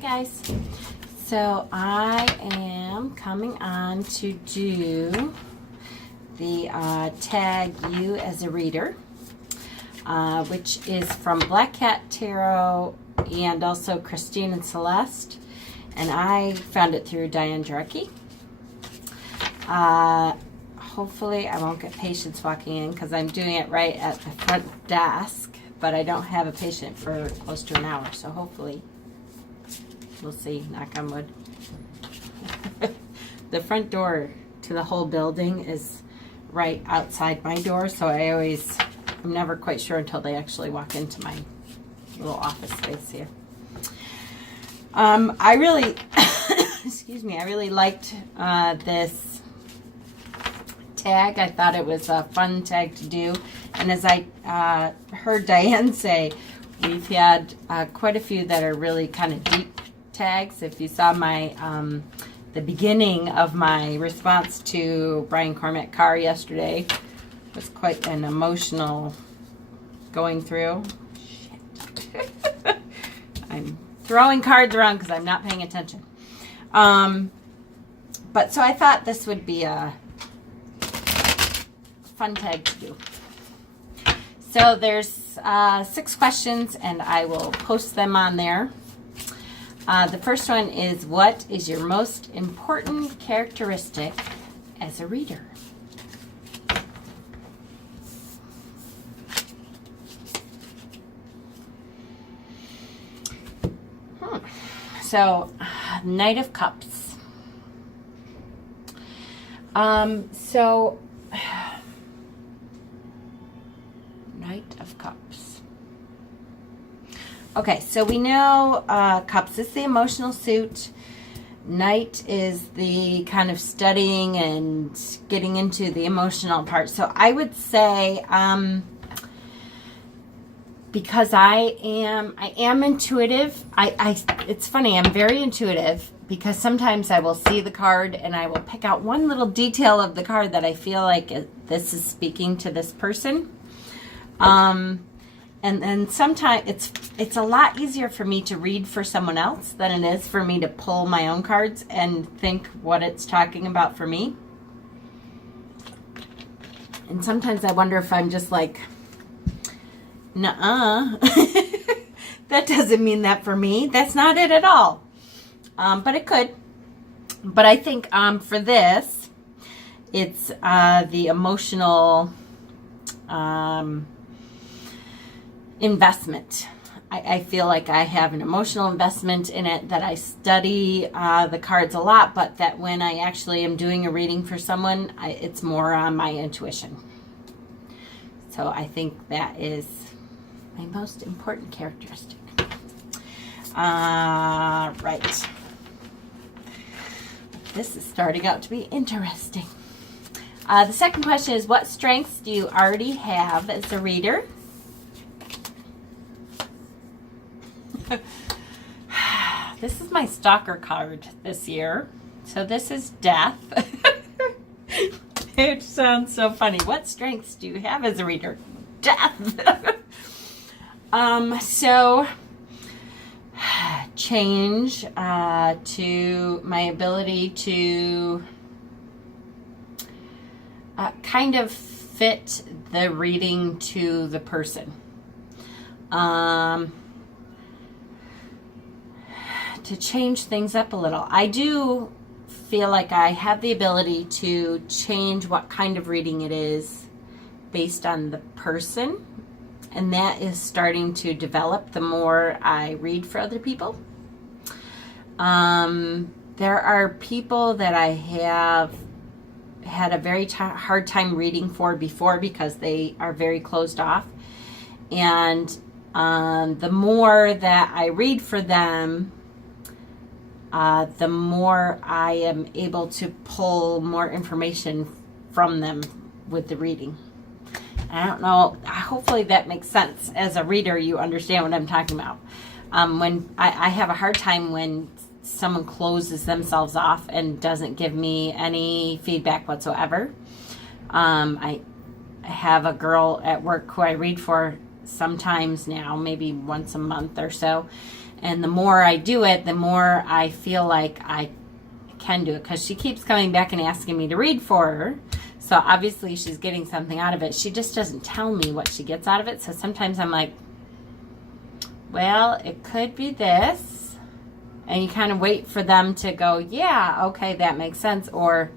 Hi guys. So I am coming on to do the tag You as a Reader, which is from Black Cat Tarot and also Christine and Celeste. And I found it through Diane Drucke. Hopefully I won't get patients walking in because I'm doing it right at the front desk, but I don't have a patient for close to an hour, so hopefully we'll see, knock on wood. The front door to the whole building is right outside my door, so I'm never quite sure until they actually walk into my little office space here. I really, excuse me, I really liked this tag. I thought it was a fun tag to do, and as I heard Diane say, we've had quite a few that are really kind of deep tags. If you saw my the beginning of my response to Brian Cormack Carr yesterday, it was quite an emotional going through. Shit. I'm throwing cards around because I'm not paying attention. But so I thought this would be a fun tag to do. So there's 6 questions, and I will post them on there. The first one is, what is your most important characteristic as a reader? So, Knight of Cups. Knight of Cups. Okay, so we know Cups is the emotional suit. Knight is the kind of studying and getting into the emotional part. So I would say, because I am intuitive. It's funny, I'm very intuitive, because sometimes I will see the card and I will pick out one little detail of the card that I feel like this is speaking to this person. And then sometimes it's a lot easier for me to read for someone else than it is for me to pull my own cards and think what it's talking about for me. And sometimes I wonder if I'm just like, nuh-uh. That doesn't mean that for me. That's not it at all. But it could. But I think for this, it's the emotional investment. I feel like I have an emotional investment in it, that I study the cards a lot, but that when I actually am doing a reading for someone, it's more on my intuition. So I think that is my most important characteristic. Right. This is starting out to be interesting. The second question is, what strengths do you already have as a reader? This is my stalker card this year. So this is death. It sounds so funny. What strengths do you have as a reader? Death. So change to my ability to kind of fit the reading to the person. To change things up a little. I do feel like I have the ability to change what kind of reading it is based on the person, and that is starting to develop the more I read for other people. There are people that I have had a very hard time reading for before because they are very closed off, and the more that I read for them, the more I am able to pull more information from them with the reading. I don't know, hopefully that makes sense. As a reader, you understand what I'm talking about. When I have a hard time when someone closes themselves off and doesn't give me any feedback whatsoever. I have a girl at work who I read for sometimes now, maybe once a month or so. And the more I do it, the more I feel like I can do it, because she keeps coming back and asking me to read for her. So obviously she's getting something out of it. She just doesn't tell me what she gets out of it. So sometimes I'm like, well, it could be this. And you kind of wait for them to go, yeah, okay, that makes sense. Or,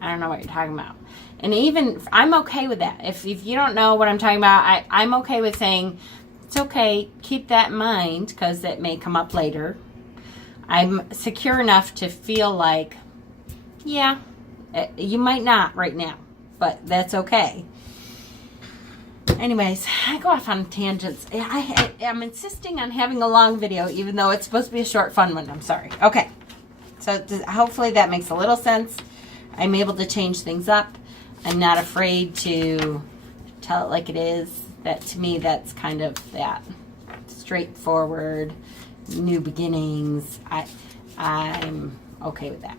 I don't know what you're talking about. And even, I'm okay with that. If you don't know what I'm talking about, I'm okay with saying, it's okay, keep that in mind, because it may come up later. I'm secure enough to feel like, yeah, you might not right now, but that's okay. Anyways, I go off on tangents. I'm insisting on having a long video, even though it's supposed to be a short, fun one. I'm sorry. Okay. So hopefully that makes a little sense. I'm able to change things up. I'm not afraid to tell it like it is. That, to me, that's kind of that straightforward, new beginnings. I'm okay with that.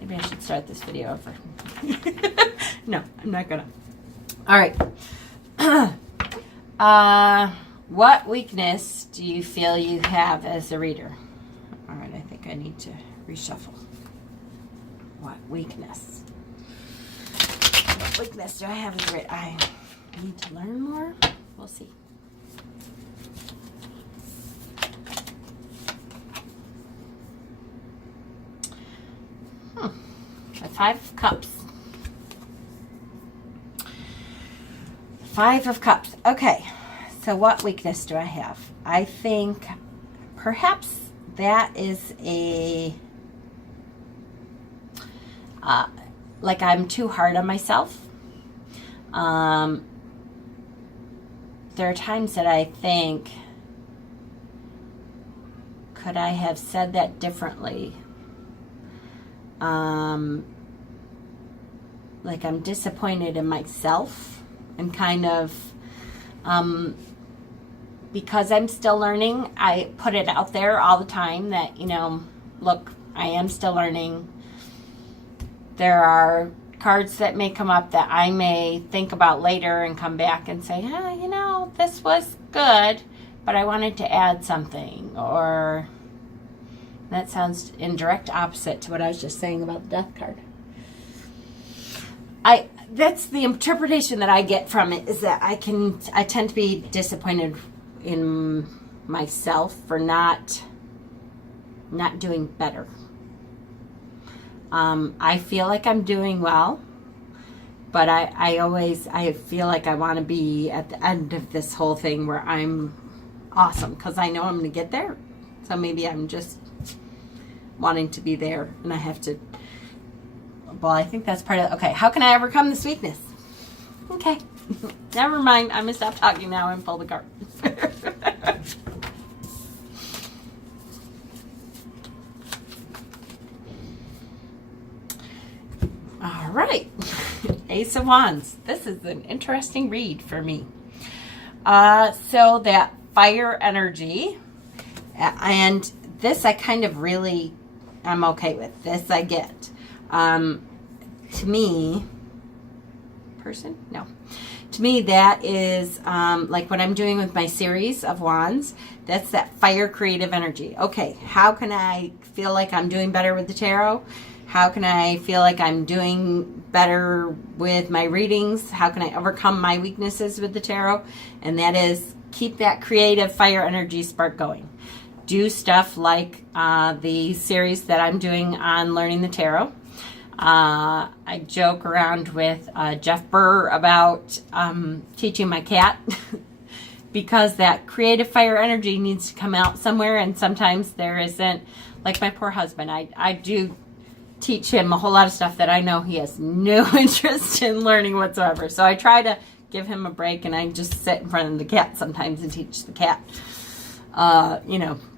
Maybe I should start this video over. No, I'm not gonna. All right. What weakness do you feel you have as a reader? All right, I think I need to reshuffle. What weakness? What weakness do I have as a reader? I need to learn more. We'll see. The 5 of Cups. 5 of Cups. Okay, so what weakness do I have? I think perhaps that is like I'm too hard on myself. There are times that I think, could I have said that differently? Like I'm disappointed in myself, and kind of, because I'm still learning, I put it out there all the time that, look, I am still learning. There are cards that may come up that I may think about later and come back and say, this was good, but I wanted to add something. Or that sounds in direct opposite to what I was just saying about the Death card. That's the interpretation that I get from it, is that I tend to be disappointed in myself for not doing better. I feel like I'm doing well, but I feel like I want to be at the end of this whole thing where I'm awesome, because I know I'm going to get there. So maybe I'm just wanting to be there, and I have to. Well, I think that's part of it. Okay, how can I overcome this weakness? Okay, never mind. I'm going to stop talking now and pull the card. All right, Ace of Wands. This is an interesting read for me. So that fire energy, and this I kind of really, I'm okay with. This I get. To me, to me that is like what I'm doing with my series of wands. That's that fire creative energy. Okay, how can I feel like I'm doing better with the tarot? How can I feel like I'm doing better with my readings? How can I overcome my weaknesses with the tarot? And that is keep that creative fire energy spark going. Do stuff like the series that I'm doing on learning the tarot. I joke around with Jeff Burr about teaching my cat because that creative fire energy needs to come out somewhere, and sometimes there isn't. Like my poor husband, I do teach him a whole lot of stuff that I know he has no interest in learning whatsoever. So I try to give him a break, and I just sit in front of the cat sometimes and teach the cat.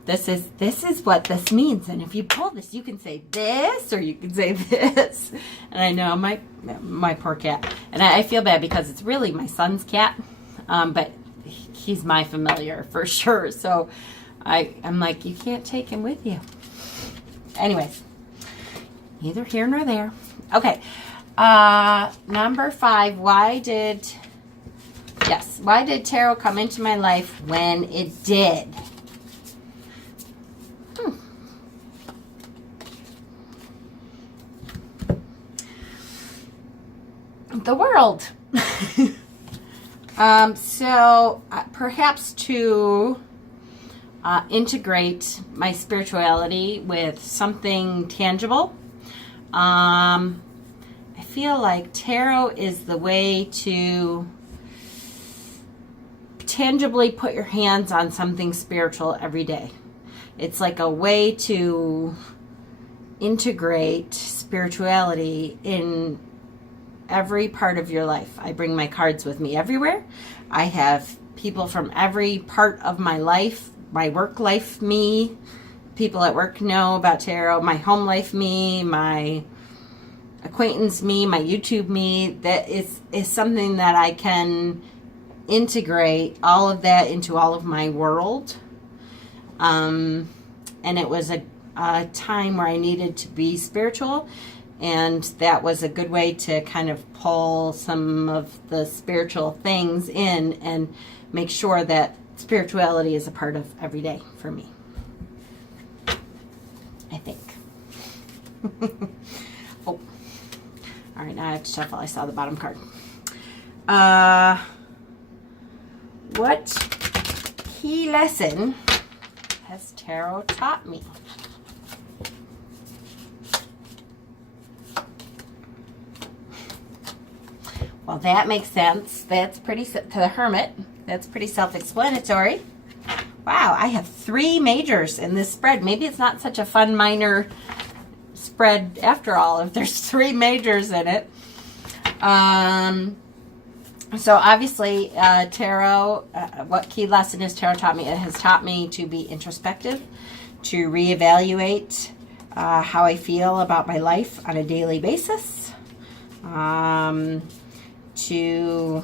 This is what this means, and if you pull this, you can say this, or you can say this. And I know my poor cat, and I feel bad because it's really my son's cat, but he's my familiar for sure. So I'm like, you can't take him with you. Anyways, neither here nor there. Okay, number 5. Why did Yes. Why did tarot come into my life when it did? The world. So perhaps to integrate my spirituality with something tangible. I feel like tarot is the way to tangibly put your hands on something spiritual every day. It's like a way to integrate spirituality in every part of your life. I bring my cards with me everywhere. I have people from every part of my life, my work life me. People at work know about tarot. My home life me, my acquaintance me, my YouTube me. That is something that I can integrate all of that into all of my world. And it was a time where I needed to be spiritual. And that was a good way to kind of pull some of the spiritual things in and make sure that spirituality is a part of every day for me. I think. Oh. All right, now I have to shuffle. I saw the bottom card. What key lesson has tarot taught me? Well, that makes sense. That's pretty, to the Hermit, that's pretty self-explanatory. Wow, I have 3 majors in this spread. Maybe it's not such a fun minor spread after all, if there's 3 majors in it. So obviously, tarot, what key lesson has tarot taught me? It has taught me to be introspective, to reevaluate how I feel about my life on a daily basis. To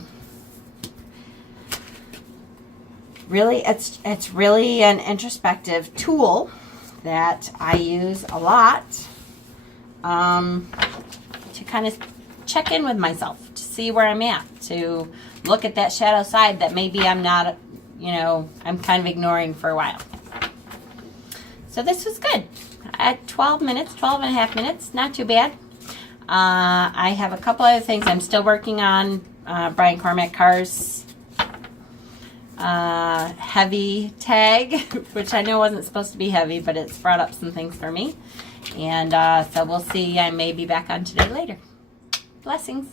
really, it's really an introspective tool that I use a lot to kind of check in with myself, to see where I'm at, to look at that shadow side that maybe I'm not, I'm kind of ignoring for a while. So this was good. At 12 and a half minutes, not too bad. I have a couple other things I'm still working on. Brian Cormack Carr's heavy tag, which I know wasn't supposed to be heavy, but it's brought up some things for me. And so we'll see. I may be back on today later. Blessings.